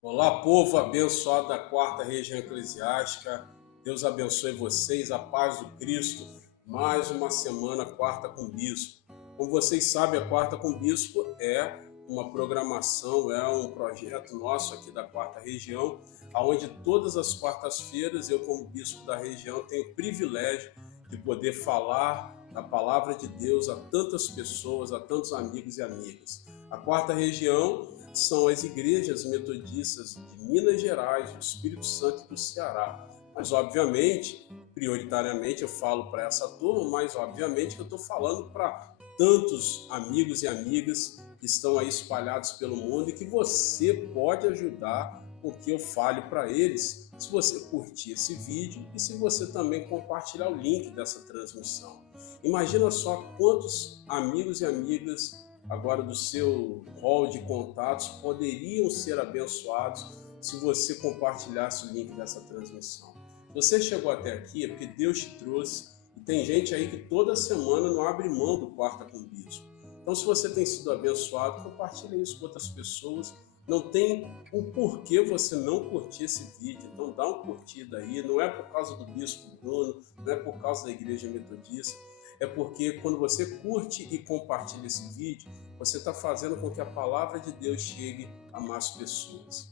Olá, povo abençoado da quarta região eclesiástica. Deus abençoe vocês, a paz do Cristo. Mais uma semana, quarta com bispo. Como vocês sabem, a quarta com bispo é uma programação, é um projeto nosso aqui da quarta região, onde todas as quartas-feiras eu, como bispo da região, tenho o privilégio de poder falar a palavra de Deus a tantas pessoas, a tantos amigos e amigas. A quarta região são as igrejas metodistas de Minas Gerais, do Espírito Santo e do Ceará. Mas, obviamente, prioritariamente eu falo para essa turma, mas, obviamente, que eu estou falando para tantos amigos e amigas que estão aí espalhados pelo mundo e que você pode ajudar com que eu fale para eles se você curtir esse vídeo e se você também compartilhar o link dessa transmissão. Imagina só quantos amigos e amigas agora do seu hall de contatos poderiam ser abençoados se você compartilhasse o link dessa transmissão. Se você chegou até aqui é porque Deus te trouxe e tem gente aí que toda semana não abre mão do Quarta com Bispo. Então, se você tem sido abençoado, compartilhe isso com outras pessoas. Não tem o porquê você não curtir esse vídeo, então dá uma curtida aí. Não é por causa do Bispo Bruno, não é por causa da Igreja Metodista, é porque quando você curte e compartilha esse vídeo, você está fazendo com que a palavra de Deus chegue a mais pessoas.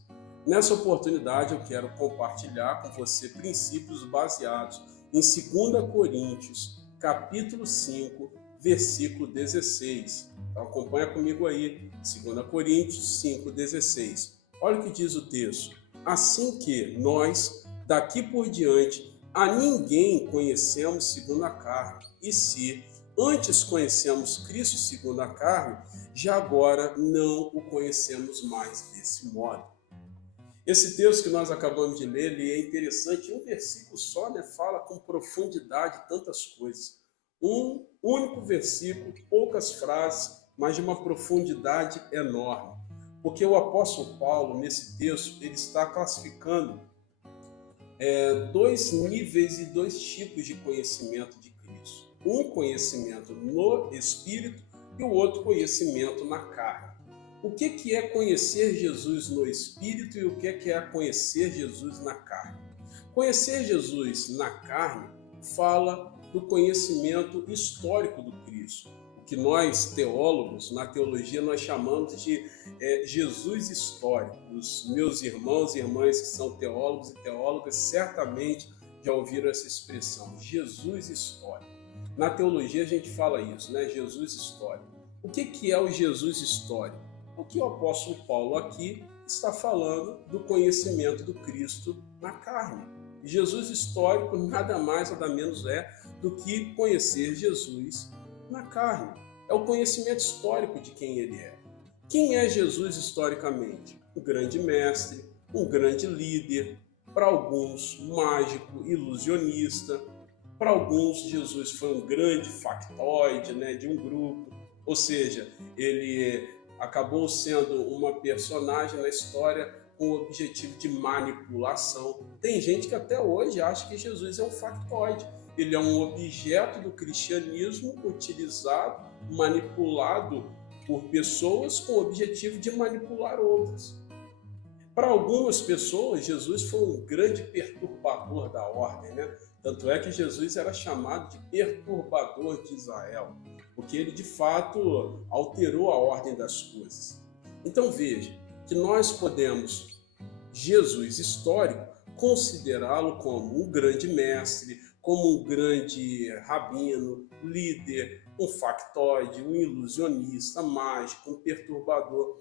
Nessa oportunidade eu quero compartilhar com você princípios baseados em 2 Coríntios, capítulo 5, versículo 16. Então acompanha comigo aí, 2 Coríntios 5, 16. Olha o que diz o texto. Assim que nós, daqui por diante, a ninguém conhecemos segundo a carne, e se antes conhecemos Cristo segundo a carne, já agora não o conhecemos mais desse modo. Esse texto que nós acabamos de ler, ele é interessante, um versículo só, né, fala com profundidade tantas coisas. Um único versículo, poucas frases, mas de uma profundidade enorme. Porque o apóstolo Paulo, nesse texto, ele está classificando dois níveis e dois tipos de conhecimento de Cristo. Um conhecimento no Espírito e o outro conhecimento na carne. O que é conhecer Jesus no Espírito e o que é conhecer Jesus na carne? Conhecer Jesus na carne fala do conhecimento histórico do Cristo, o que nós teólogos, na teologia, nós chamamos de Jesus histórico. Os meus irmãos e irmãs que são teólogos e teólogas certamente já ouviram essa expressão, Jesus histórico. Na teologia a gente fala isso, né? Jesus histórico. O que é o Jesus histórico? O que o apóstolo Paulo aqui está falando do conhecimento do Cristo na carne. Jesus histórico nada mais nada menos é do que conhecer Jesus na carne. É o conhecimento histórico de quem ele é. Quem é Jesus historicamente? Um grande mestre, um grande líder, para alguns mágico, ilusionista, para alguns Jesus foi um grande factoide, né, de um grupo, ou seja, ele acabou sendo uma personagem na história com o objetivo de manipulação. Tem gente que até hoje acha que Jesus é um factoide. Ele é um objeto do cristianismo utilizado, manipulado por pessoas com o objetivo de manipular outras. Para algumas pessoas, Jesus foi um grande perturbador da ordem, né? Tanto é que Jesus era chamado de perturbador de Israel, porque ele de fato alterou a ordem das coisas. Então veja que nós podemos, Jesus histórico, considerá-lo como um grande mestre, como um grande rabino, líder, um factoide, um ilusionista, mágico, um perturbador.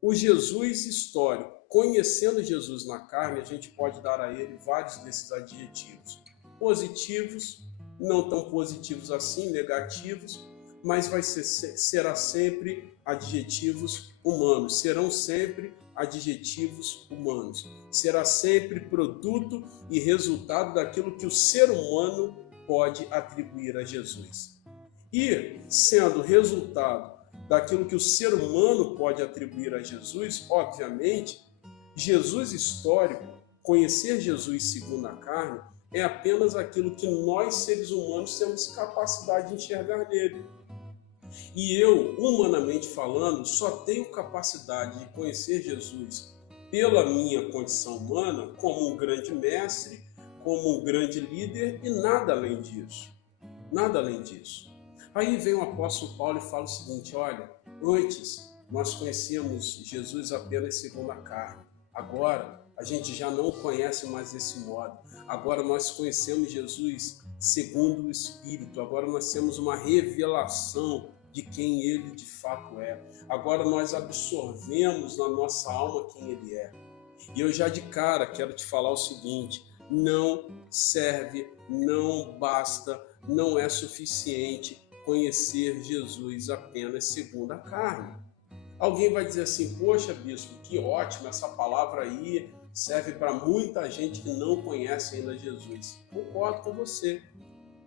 O Jesus histórico, conhecendo Jesus na carne, a gente pode dar a ele vários desses adjetivos. Positivos, não tão positivos assim, negativos, mas será sempre adjetivos humanos, serão sempre adjetivos humanos. Será sempre produto e resultado daquilo que o ser humano pode atribuir a Jesus. E, sendo resultado daquilo que o ser humano pode atribuir a Jesus, obviamente, Jesus histórico, conhecer Jesus segundo a carne, é apenas aquilo que nós, seres humanos, temos capacidade de enxergar nele. E eu, humanamente falando, só tenho capacidade de conhecer Jesus pela minha condição humana, como um grande mestre, como um grande líder e nada além disso. Nada além disso. Aí vem o apóstolo Paulo e fala o seguinte: olha, antes nós conhecíamos Jesus apenas segundo a carne. Agora a gente já não o conhece mais desse modo. Agora nós conhecemos Jesus segundo o Espírito. Agora nós temos uma revelação de quem ele de fato é. Agora nós absorvemos na nossa alma quem ele é. E eu já de cara quero te falar o seguinte: não serve, não basta, não é suficiente conhecer Jesus apenas segundo a carne. Alguém vai dizer assim: poxa, bispo, que ótimo, essa palavra aí serve para muita gente que não conhece ainda Jesus. Concordo com você.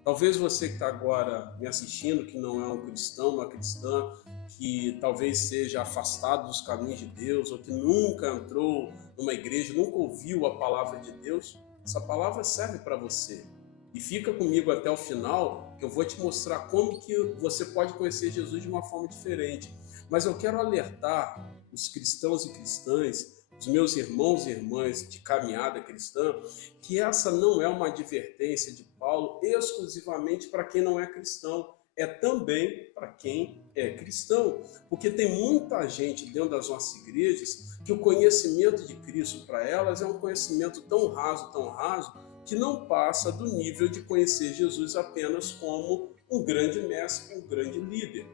Talvez você que está agora me assistindo, que não é um cristão, uma cristã, que talvez seja afastado dos caminhos de Deus, ou que nunca entrou numa igreja, nunca ouviu a palavra de Deus, essa palavra serve para você. E fica comigo até o final, que eu vou te mostrar como que você pode conhecer Jesus de uma forma diferente. Mas eu quero alertar os cristãos e cristãs, os meus irmãos e irmãs de caminhada cristã, que essa não é uma advertência de Paulo exclusivamente para quem não é cristão, é também para quem é cristão, porque tem muita gente dentro das nossas igrejas que o conhecimento de Cristo para elas é um conhecimento tão raso, que não passa do nível de conhecer Jesus apenas como um grande mestre, um grande líder.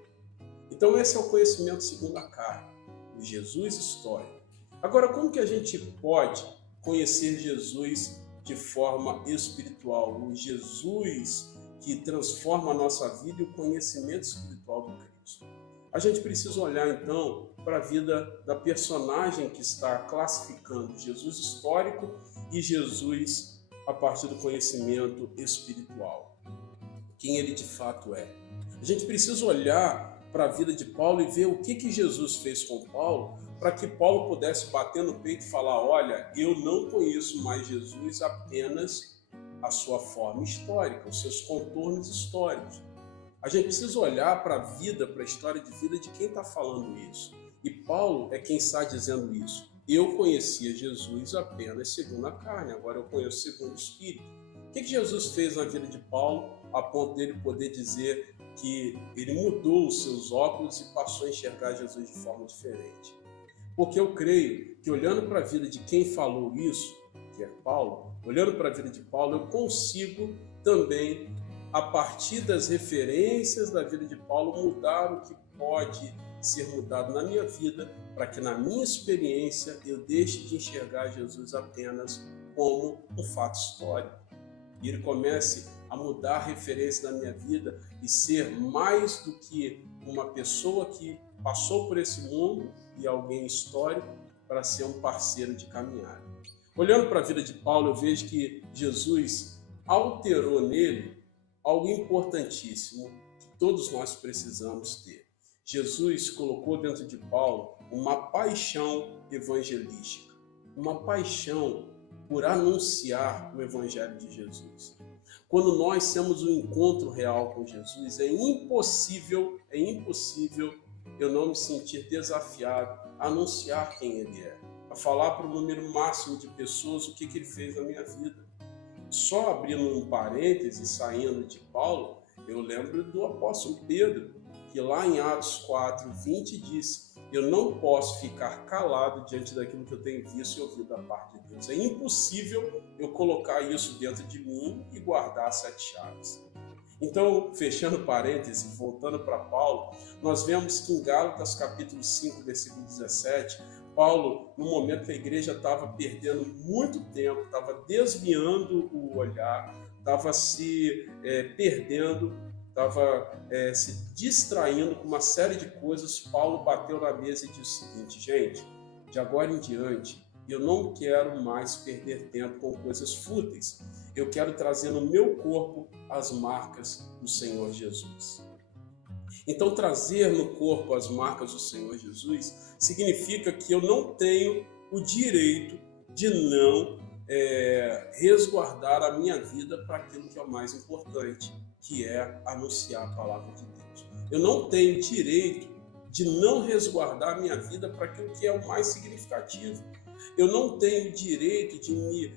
Então esse é o conhecimento segundo a carne, o Jesus histórico. Agora, como que a gente pode conhecer Jesus de forma espiritual? O Jesus que transforma a nossa vida e o conhecimento espiritual do Cristo. A gente precisa olhar, então, para a vida da personagem que está classificando Jesus histórico e Jesus a partir do conhecimento espiritual. Quem ele de fato é. A gente precisa olhar para a vida de Paulo e ver o que Jesus fez com Paulo, para que Paulo pudesse bater no peito e falar: olha, eu não conheço mais Jesus apenas a sua forma histórica, os seus contornos históricos. A gente precisa olhar para a vida, para a história de vida de quem está falando isso. E Paulo é quem está dizendo isso. Eu conhecia Jesus apenas segundo a carne, agora eu conheço segundo o Espírito. O que Jesus fez na vida de Paulo a ponto dele poder dizer que ele mudou os seus óculos e passou a enxergar Jesus de forma diferente? Porque eu creio que, olhando para a vida de quem falou isso, que é Paulo, olhando para a vida de Paulo, eu consigo também, a partir das referências da vida de Paulo, mudar o que pode ser mudado na minha vida, para que na minha experiência eu deixe de enxergar Jesus apenas como um fato histórico. E ele comece a mudar a referência da minha vida e ser mais do que uma pessoa que passou por esse mundo e alguém histórico, para ser um parceiro de caminhada. Olhando para a vida de Paulo, eu vejo que Jesus alterou nele algo importantíssimo que todos nós precisamos ter. Jesus colocou dentro de Paulo uma paixão evangelística, uma paixão por anunciar o evangelho de Jesus. Quando nós temos um encontro real com Jesus, é impossível eu não me sentir desafiado a anunciar quem ele é, a falar para o número máximo de pessoas o que ele fez na minha vida. Só abrindo um parêntese, saindo de Paulo, eu lembro do apóstolo Pedro, que lá em Atos 4:20 disse: eu não posso ficar calado diante daquilo que eu tenho visto e ouvido da parte de Deus. É impossível eu colocar isso dentro de mim e guardar as 7 chaves. Então, fechando parênteses, voltando para Paulo, nós vemos que em Gálatas capítulo 5, versículo 17, Paulo, no momento que a igreja estava perdendo muito tempo, estava desviando o olhar, estava se perdendo, estava se distraindo com uma série de coisas, Paulo bateu na mesa e disse o seguinte: gente, de agora em diante, eu não quero mais perder tempo com coisas fúteis. Eu quero trazer no meu corpo as marcas do Senhor Jesus. Então, trazer no corpo as marcas do Senhor Jesus significa que eu não tenho o direito de não resguardar a minha vida para aquilo que é o mais importante, que é anunciar a palavra de Deus. Eu não tenho direito de não resguardar a minha vida para aquilo que é o mais significativo. Eu não tenho direito de me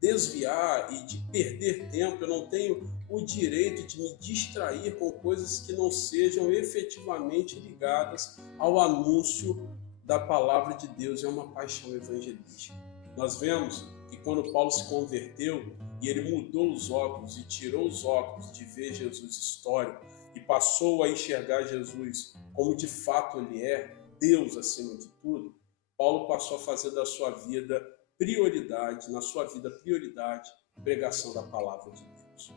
desviar e de perder tempo, eu não tenho o direito de me distrair com coisas que não sejam efetivamente ligadas ao anúncio da palavra de Deus. É uma paixão evangelística. Nós vemos que quando Paulo se converteu e ele mudou os óculos e tirou os óculos de ver Jesus histórico e passou a enxergar Jesus como de fato ele é, Deus acima de tudo, Paulo passou a fazer da sua vida prioridade, pregação da palavra de Deus.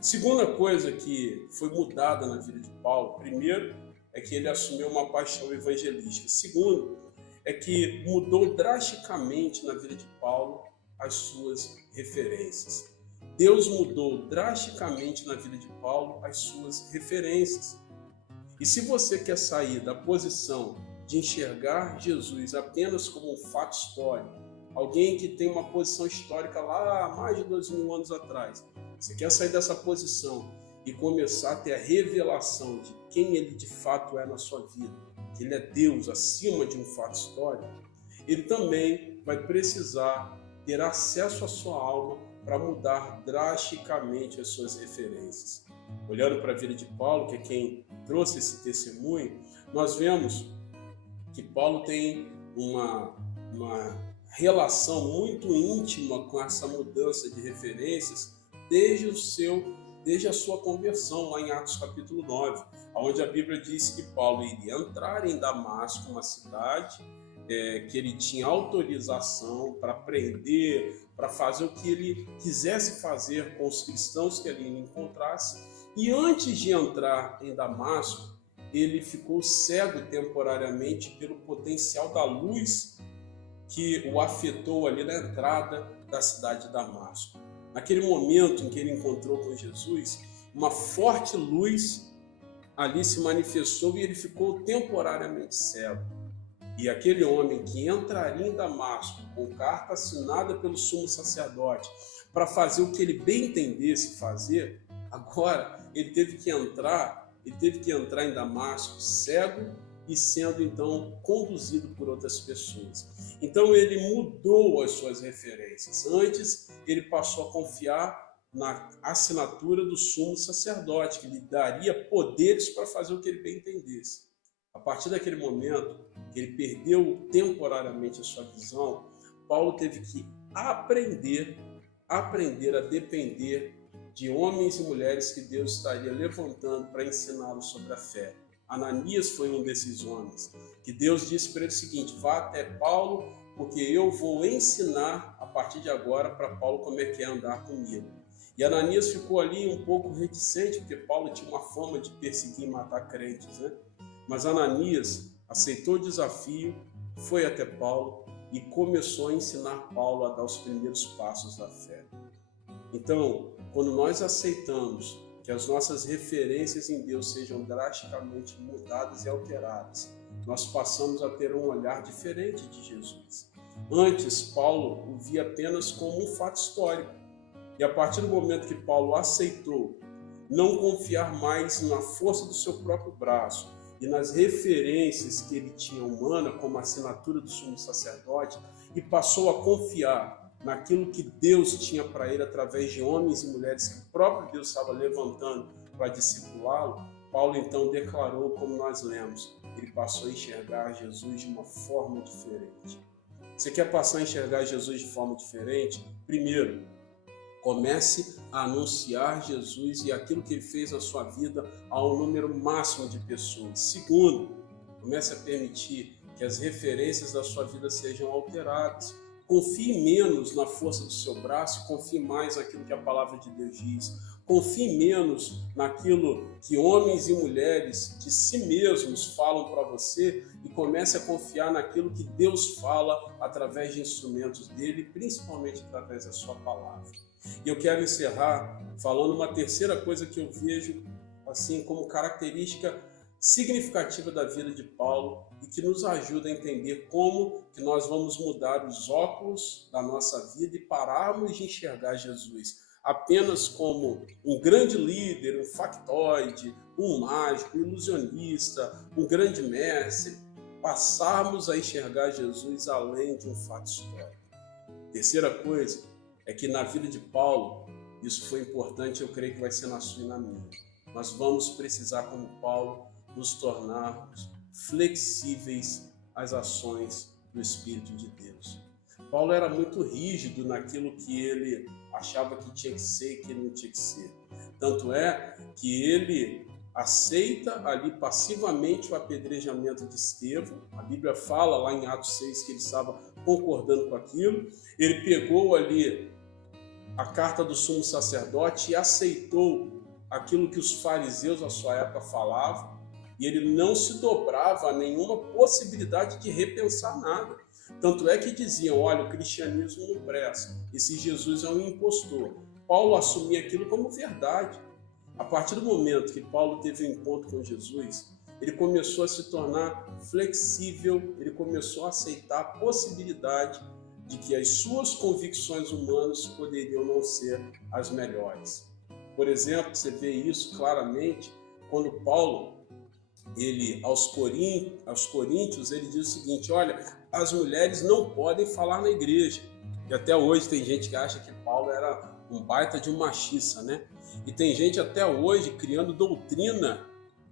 Segunda coisa que foi mudada na vida de Paulo, primeiro, é que ele assumiu uma paixão evangelística. Segundo, é que mudou drasticamente na vida de Paulo as suas referências. Deus mudou drasticamente na vida de Paulo as suas referências. E se você quer sair da posição de enxergar Jesus apenas como um fato histórico, alguém que tem uma posição histórica lá há mais de 2000 anos atrás, você quer sair dessa posição e começar a ter a revelação de quem ele de fato é na sua vida, que ele é Deus acima de um fato histórico, ele também vai precisar ter acesso à sua alma para mudar drasticamente as suas referências. Olhando para a vida de Paulo, que é quem trouxe esse testemunho, nós vemos que Paulo tem uma relação muito íntima com essa mudança de referências desde a sua conversão, lá em Atos capítulo 9, onde a Bíblia diz que Paulo iria entrar em Damasco, uma cidade que ele tinha autorização para prender, para fazer o que ele quisesse fazer com os cristãos que ali encontrasse. E antes de entrar em Damasco, ele ficou cego temporariamente pelo potencial da luz que o afetou ali na entrada da cidade de Damasco. Naquele momento em que ele encontrou com Jesus, uma forte luz ali se manifestou e ele ficou temporariamente cego. E aquele homem que entraria em Damasco com carta assinada pelo sumo sacerdote para fazer o que ele bem entendesse fazer, agora ele teve que entrar em Damasco cego e sendo então conduzido por outras pessoas. Então ele mudou as suas referências. Antes ele passou a confiar na assinatura do sumo sacerdote, que lhe daria poderes para fazer o que ele bem entendesse. A partir daquele momento que ele perdeu temporariamente a sua visão, Paulo teve que aprender a depender de homens e mulheres que Deus estaria levantando para ensiná-los sobre a fé. Ananias foi um desses homens, que Deus disse para ele o seguinte: vá até Paulo, porque eu vou ensinar a partir de agora para Paulo como é que é andar comigo. E Ananias ficou ali um pouco reticente, porque Paulo tinha uma fama de perseguir e matar crentes, né? Mas Ananias aceitou o desafio, foi até Paulo e começou a ensinar Paulo a dar os primeiros passos da fé. Então, quando nós aceitamos que as nossas referências em Deus sejam drasticamente mudadas e alteradas, nós passamos a ter um olhar diferente de Jesus. Antes, Paulo o via apenas como um fato histórico. E a partir do momento que Paulo aceitou não confiar mais na força do seu próprio braço e nas referências que ele tinha humana, como a assinatura do sumo sacerdote, e passou a confiar naquilo que Deus tinha para ele através de homens e mulheres que o próprio Deus estava levantando para discipulá-lo, Paulo então declarou, como nós lemos, ele passou a enxergar Jesus de uma forma diferente. Você quer passar a enxergar Jesus de forma diferente? Primeiro, comece a anunciar Jesus e aquilo que ele fez na sua vida a um número máximo de pessoas. Segundo, comece a permitir que as referências da sua vida sejam alteradas. Confie menos na força do seu braço e confie mais naquilo que a palavra de Deus diz. Confie menos naquilo que homens e mulheres de si mesmos falam para você e comece a confiar naquilo que Deus fala através de instrumentos dele, principalmente através da sua palavra. E eu quero encerrar falando uma terceira coisa que eu vejo assim como característica significativa da vida de Paulo e que nos ajuda a entender como que nós vamos mudar os óculos da nossa vida e pararmos de enxergar Jesus apenas como um grande líder, um factoide, um mágico, um ilusionista, um grande mestre. passarmos a enxergar Jesus além de um fato histórico. Terceira coisa é que na vida de Paulo, isso foi importante, eu creio que vai ser na sua e na minha. Nós vamos precisar, como Paulo, nos tornarmos flexíveis às ações do Espírito de Deus. Paulo era muito rígido naquilo que ele achava que tinha que ser e que não tinha que ser. Tanto é que ele aceita ali passivamente o apedrejamento de Estevão. A Bíblia fala lá em Atos 6 que ele estava concordando com aquilo. Ele pegou ali a carta do sumo sacerdote e aceitou aquilo que os fariseus à sua época falavam, e ele não se dobrava a nenhuma possibilidade de repensar nada. Tanto é que diziam, olha, o cristianismo não presta, esse Jesus é um impostor. Paulo assumia aquilo como verdade. A partir do momento que Paulo teve um encontro com Jesus, ele começou a se tornar flexível, ele começou a aceitar a possibilidade de que as suas convicções humanas poderiam não ser as melhores. Por exemplo, você vê isso claramente quando Paulo, ele aos Coríntios, ele diz o seguinte, olha, as mulheres não podem falar na igreja. E até hoje tem gente que acha que Paulo era um baita de um machista, né? E tem gente até hoje criando doutrina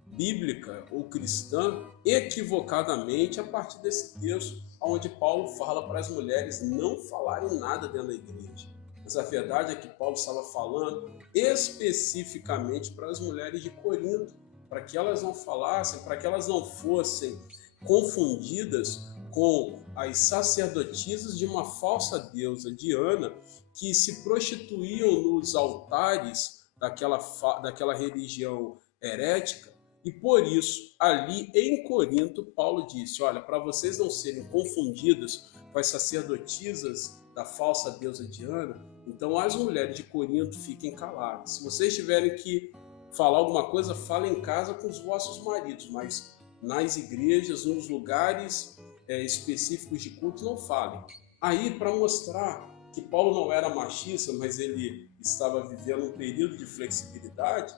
bíblica ou cristã equivocadamente a partir desse texto, onde Paulo fala para as mulheres não falarem nada dentro da igreja. Mas a verdade é que Paulo estava falando especificamente para as mulheres de Corinto, para que elas não falassem, para que elas não fossem confundidas com as sacerdotisas de uma falsa deusa, Diana, que se prostituíam nos altares daquela religião herética. E por isso, ali em Corinto, Paulo disse, olha, para vocês não serem confundidas com as sacerdotisas da falsa deusa Diana, então as mulheres de Corinto fiquem caladas. Se vocês tiverem que falar alguma coisa, falem em casa com os vossos maridos, mas nas igrejas, nos lugares específicos de culto, não falem. Aí, para mostrar que Paulo não era machista, mas ele estava vivendo um período de flexibilidade,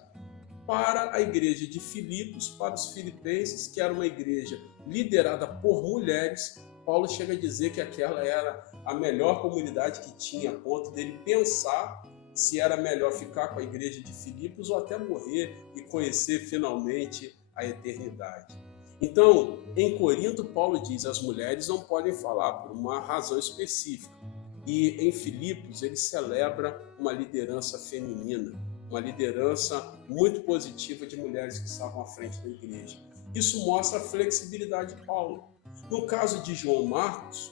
para a igreja de Filipos, para os filipenses, que era uma igreja liderada por mulheres, Paulo chega a dizer que aquela era a melhor comunidade que tinha, a ponto dele pensar se era melhor ficar com a igreja de Filipos ou até morrer e conhecer finalmente a eternidade. Então, em Corinto, Paulo diz, as mulheres não podem falar por uma razão específica. E em Filipos, ele celebra uma liderança feminina, uma liderança muito positiva de mulheres que estavam à frente da igreja. Isso mostra a flexibilidade de Paulo. No caso de João Marcos,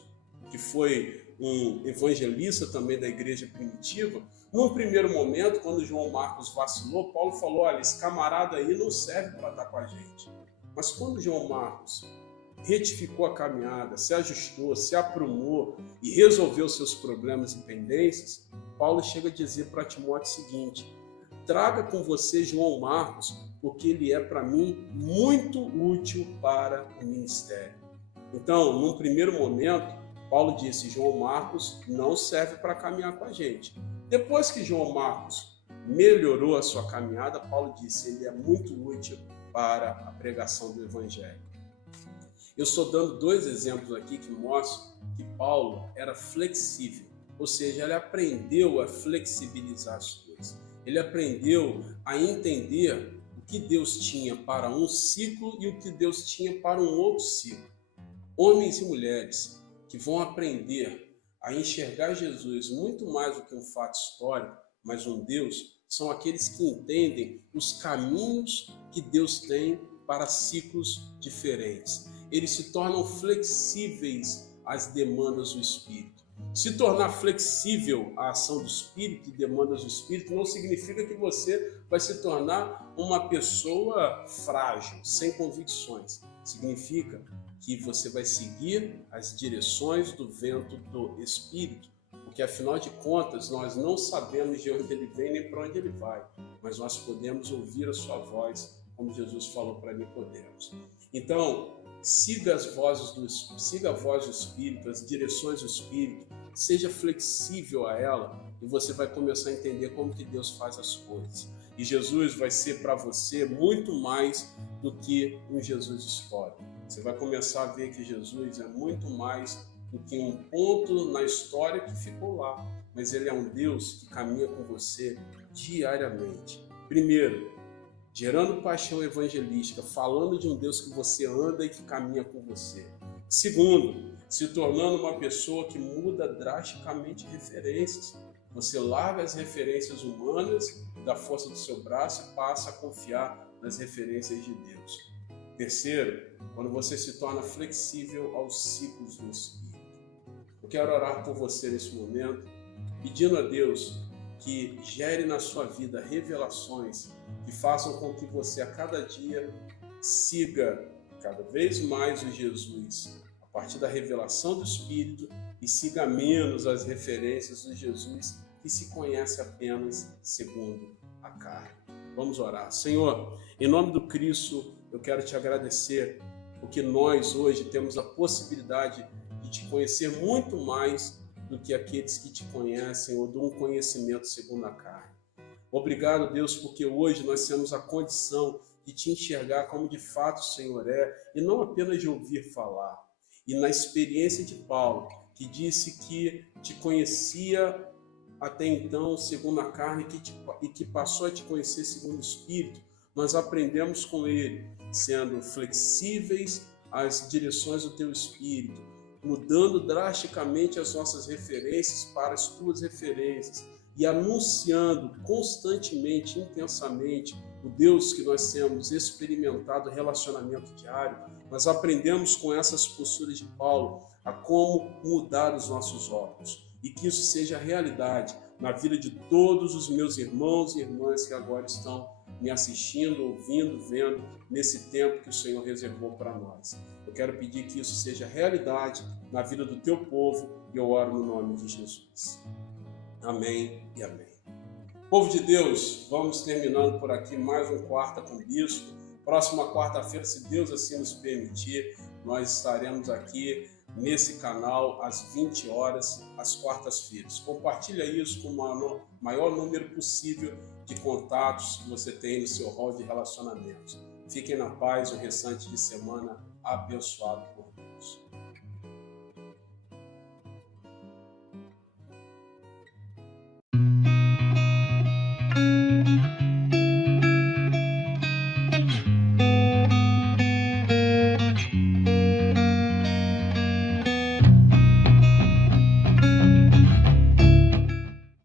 que foi um evangelista também da igreja primitiva, num primeiro momento, quando João Marcos vacilou, Paulo falou, olha, esse camarada aí não serve para estar com a gente. Mas quando João Marcos retificou a caminhada, se ajustou, se aprumou e resolveu seus problemas e pendências, Paulo chega a dizer para Timóteo o seguinte, traga com você João Marcos, porque ele é para mim muito útil para o ministério. Então, num primeiro momento, Paulo disse, João Marcos não serve para caminhar com a gente. Depois que João Marcos melhorou a sua caminhada, Paulo disse, ele é muito útil para a pregação do Evangelho. Eu estou dando 2 exemplos aqui que mostram que Paulo era flexível, ou seja, ele aprendeu a flexibilizar as coisas. Ele aprendeu a entender o que Deus tinha para um ciclo e o que Deus tinha para um outro ciclo. Homens e mulheres que vão aprender a enxergar Jesus muito mais do que um fato histórico, mas um Deus, são aqueles que entendem os caminhos que Deus tem para ciclos diferentes. Eles se tornam flexíveis às demandas do Espírito. Se tornar flexível à ação do Espírito e demandas do Espírito não significa que você vai se tornar uma pessoa frágil, sem convicções. Significa que você vai seguir as direções do vento do Espírito, porque afinal de contas nós não sabemos de onde ele vem nem para onde ele vai, mas nós podemos ouvir a sua voz, como Jesus falou para Nicodemos. Então, siga a voz do Espírito, as direções do Espírito, seja flexível a ela e você vai começar a entender como que Deus faz as coisas. E Jesus vai ser para você muito mais do que um Jesus histórico. Você vai começar a ver que Jesus é muito mais do que um ponto na história que ficou lá. Mas ele é um Deus que caminha com você diariamente. Primeiro, gerando paixão evangelística, falando de um Deus que você anda e que caminha com você. Segundo, se tornando uma pessoa que muda drasticamente referências. Você larga as referências humanas da força do seu braço e passa a confiar nas referências de Deus. Terceiro, quando você se torna flexível aos ciclos do Espírito. Eu quero orar por você nesse momento, pedindo a Deus que gere na sua vida revelações que façam com que você a cada dia siga cada vez mais o Jesus a partir da revelação do Espírito e siga menos as referências do Jesus que se conhece apenas segundo a carne. Vamos orar. Senhor, em nome do Cristo, eu quero te agradecer porque nós hoje temos a possibilidade de te conhecer muito mais do que aqueles que te conhecem ou de um conhecimento segundo a carne. Obrigado, Deus, porque hoje nós temos a condição de te enxergar como de fato o Senhor é e não apenas de ouvir falar. E na experiência de Paulo, que disse que te conhecia até então segundo a carne e que passou a te conhecer segundo o Espírito, nós aprendemos com ele, sendo flexíveis às direções do teu Espírito, mudando drasticamente as nossas referências para as tuas referências e anunciando constantemente, intensamente, o Deus que nós temos experimentado relacionamento diário. Nós aprendemos com essas posturas de Paulo a como mudar os nossos óculos e que isso seja realidade na vida de todos os meus irmãos e irmãs que agora estão me assistindo, ouvindo, vendo nesse tempo que o Senhor reservou para nós. Eu quero pedir que isso seja realidade na vida do teu povo e eu oro no nome de Jesus. Amém e amém. Povo de Deus, vamos terminando por aqui mais um Quarta com o Bispo. Próxima quarta-feira, se Deus assim nos permitir, nós estaremos aqui nesse canal às 20 horas, às quartas-feiras. Compartilha isso com o maior número possível de contatos que você tem no seu hall de relacionamentos. Fiquem na paz, o restante de semana abençoado por Deus.